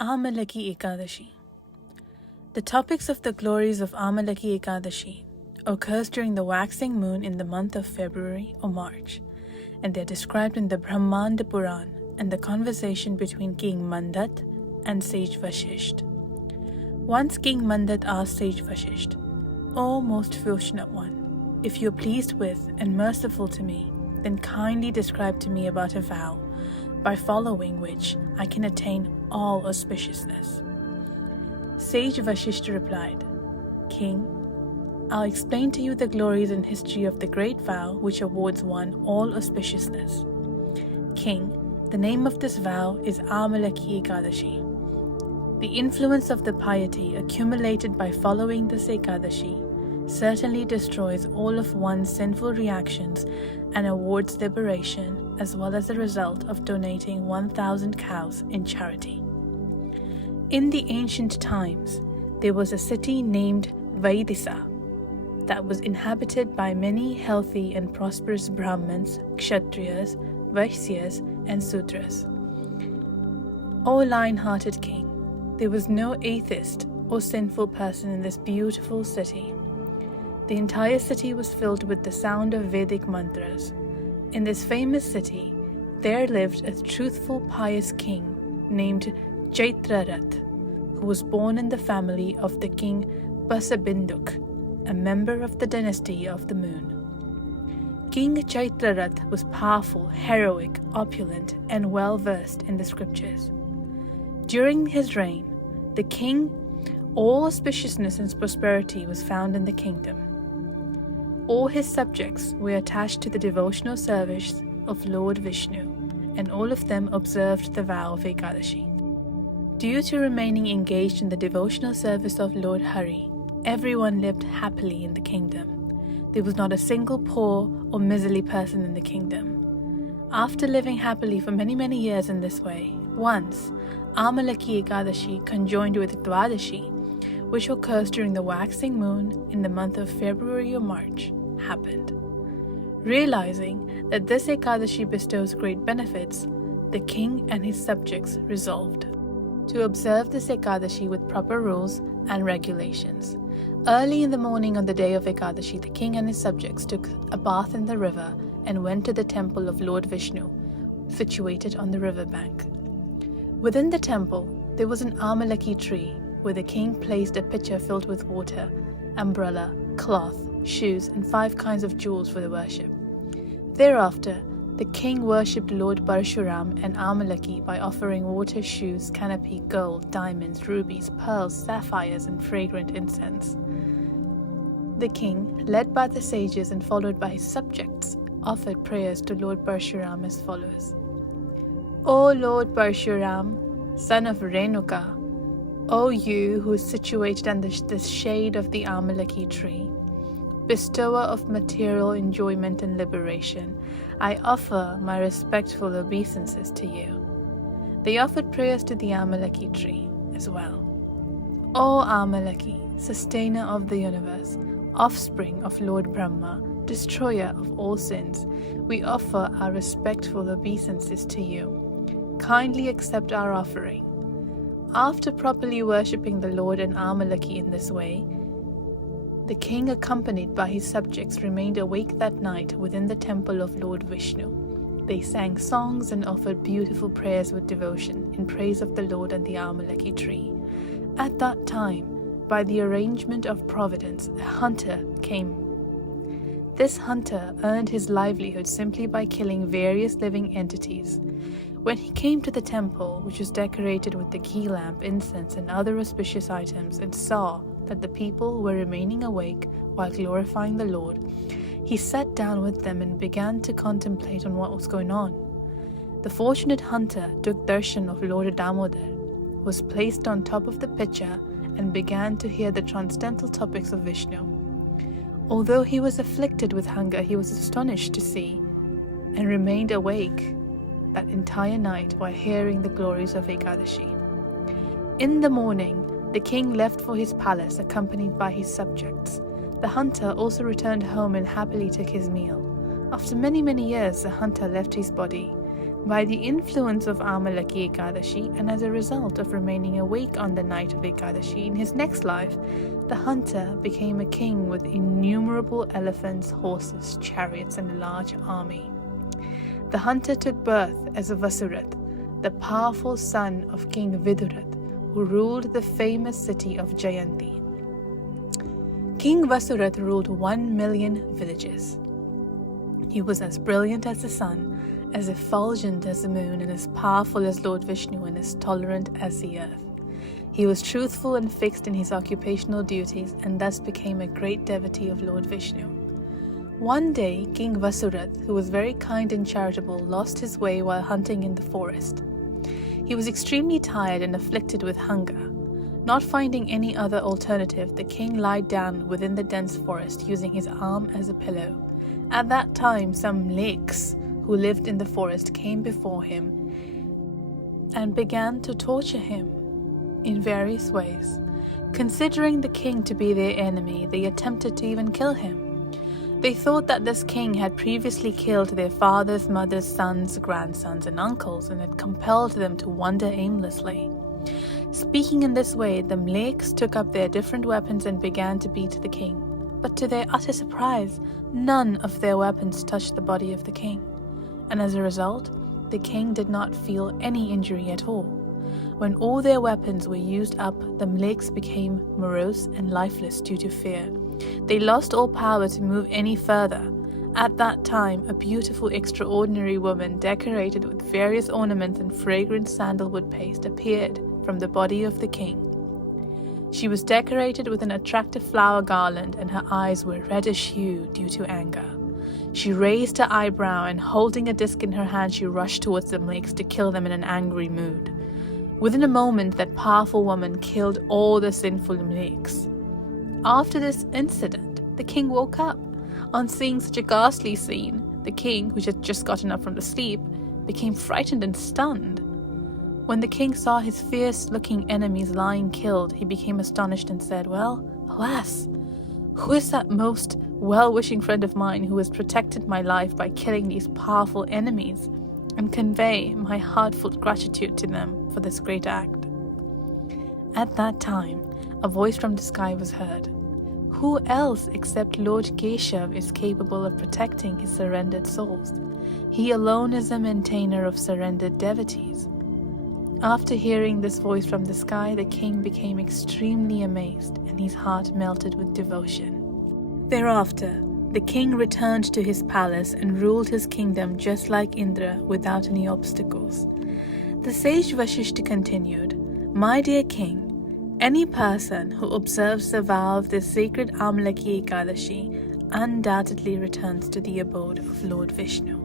Amalaki Ekadashi. The topics of the glories of Amalaki Ekadashi occurs during the waxing moon in the month of February or March, and they are described in the Brahmanda Puran and the conversation between King Mandat and sage Vashisht. Once King Mandat asked sage Vashisht, "O most fortunate one, if you are pleased with and merciful to me, then kindly describe to me about a vow, by following which I can attain all auspiciousness." Sage Vashishtha replied, "King, I'll explain to you the glories and history of the great vow which awards one all auspiciousness. King, the name of this vow is Amalaki Ekadashi. The influence of the piety accumulated by following this Ekadashi certainly destroys all of one's sinful reactions and awards liberation, as well as the result of donating 1,000 cows in charity. In the ancient times, there was a city named Vaidisa that was inhabited by many healthy and prosperous Brahmins, Kshatriyas, Vaishyas, and Sudras. O lion-hearted king, there was no atheist or sinful person in this beautiful city. The entire city was filled with the sound of Vedic mantras. In this famous city, there lived a truthful, pious king named Chaitrarat, who was born in the family of the king Basabinduk, a member of the dynasty of the moon. King Chaitrarat was powerful, heroic, opulent, and well-versed in the scriptures. During his reign, the king, all auspiciousness and prosperity was found in the kingdom. All his subjects were attached to the devotional service of Lord Vishnu, and all of them observed the vow of Ekadashi. Due to remaining engaged in the devotional service of Lord Hari, everyone lived happily in the kingdom. There was not a single poor or miserly person in the kingdom. After living happily for many years in this way, once Amalaki Ekadashi conjoined with Dwadashi, which occurs during the waxing moon in the month of February or March, happened. Realizing that this Ekadashi bestows great benefits, the king and his subjects resolved to observe this Ekadashi with proper rules and regulations. Early in the morning on the day of Ekadashi, the king and his subjects took a bath in the river and went to the temple of Lord Vishnu, situated on the river bank. Within the temple, there was an Amalaki tree, where the king placed a pitcher filled with water, umbrella, cloth, shoes, and 5 kinds of jewels for the worship. Thereafter, the king worshipped Lord Parshuram and Amalaki by offering water, shoes, canopy, gold, diamonds, rubies, pearls, sapphires, and fragrant incense. The king, led by the sages and followed by his subjects, offered prayers to Lord Parshuram as follows: "O Lord Parshuram, son of Renuka, O you who is situated under the shade of the Amalaki tree, bestower of material enjoyment and liberation, I offer my respectful obeisances to you." They offered prayers to the Amalaki tree as well. "O Amalaki, sustainer of the universe, offspring of Lord Brahma, destroyer of all sins, we offer our respectful obeisances to you. Kindly accept our offering." After properly worshipping the Lord and Amalaki in this way, the king, accompanied by his subjects, remained awake that night within the temple of Lord Vishnu. They sang songs and offered beautiful prayers with devotion in praise of the Lord and the Amalaki tree. At that time, by the arrangement of providence, a hunter came. This hunter earned his livelihood simply by killing various living entities. When he came to the temple, which was decorated with the ghee lamp, incense, and other auspicious items, and saw that the people were remaining awake while glorifying the Lord, he sat down with them and began to contemplate on what was going on. The fortunate hunter took darshan of Lord Damodar, was placed on top of the pitcher, and began to hear the transcendental topics of Vishnu. Although he was afflicted with hunger, he was astonished to see and remained awake that entire night while hearing the glories of Ekadashi. In the morning, the king left for his palace accompanied by his subjects. The hunter also returned home and happily took his meal. After many years, the hunter left his body. By the influence of Amalaki Ekadashi, and as a result of remaining awake on the night of Ekadashi in his next life, the hunter became a king with innumerable elephants, horses, chariots, and a large army. The hunter took birth as a Vasurat, the powerful son of King Vidurat, who ruled the famous city of Jayanti. King Vasurat ruled 1 million villages. He was as brilliant as the sun, as effulgent as the moon, and as powerful as Lord Vishnu, and as tolerant as the earth. He was truthful and fixed in his occupational duties, and thus became a great devotee of Lord Vishnu. One day, King Vasurat, who was very kind and charitable, lost his way while hunting in the forest. He was extremely tired and afflicted with hunger. Not finding any other alternative, the king lied down within the dense forest, using his arm as a pillow. At that time, some lakes who lived in the forest came before him and began to torture him in various ways. Considering the king to be their enemy, they attempted to even kill him. They thought that this king had previously killed their fathers, mothers, sons, grandsons, and uncles, and had compelled them to wander aimlessly. Speaking in this way, the Mleks took up their different weapons and began to beat the king. But to their utter surprise, none of their weapons touched the body of the king. And as a result, the king did not feel any injury at all. When all their weapons were used up, the Mleks became morose and lifeless due to fear. They lost all power to move any further. At that time, a beautiful, extraordinary woman, decorated with various ornaments and fragrant sandalwood paste, appeared from the body of the king. She was decorated with an attractive flower garland, and her eyes were reddish hue due to anger. She raised her eyebrow, and holding a disc in her hand, she rushed towards the Mleks to kill them in an angry mood. Within a moment, that powerful woman killed all the sinful Mleks. After this incident, the king woke up. On seeing such a ghastly scene, the king, who had just gotten up from the sleep, became frightened and stunned. When the king saw his fierce-looking enemies lying killed, he became astonished and said, "Well, alas, who is that most well-wishing friend of mine who has protected my life by killing these powerful enemies, and convey my heartfelt gratitude to them for this great act?" At that time, a voice from the sky was heard. Who else except Lord Keshav is capable of protecting his surrendered souls? He alone is the maintainer of surrendered devotees. After hearing this voice from the sky, the king became extremely amazed, and his heart melted with devotion. Thereafter, the king returned to his palace and ruled his kingdom just like Indra, without any obstacles. The sage Vashishta continued, "My dear king, any person who observes the vow of the sacred Amalaki Ekadashi undoubtedly returns to the abode of Lord Vishnu."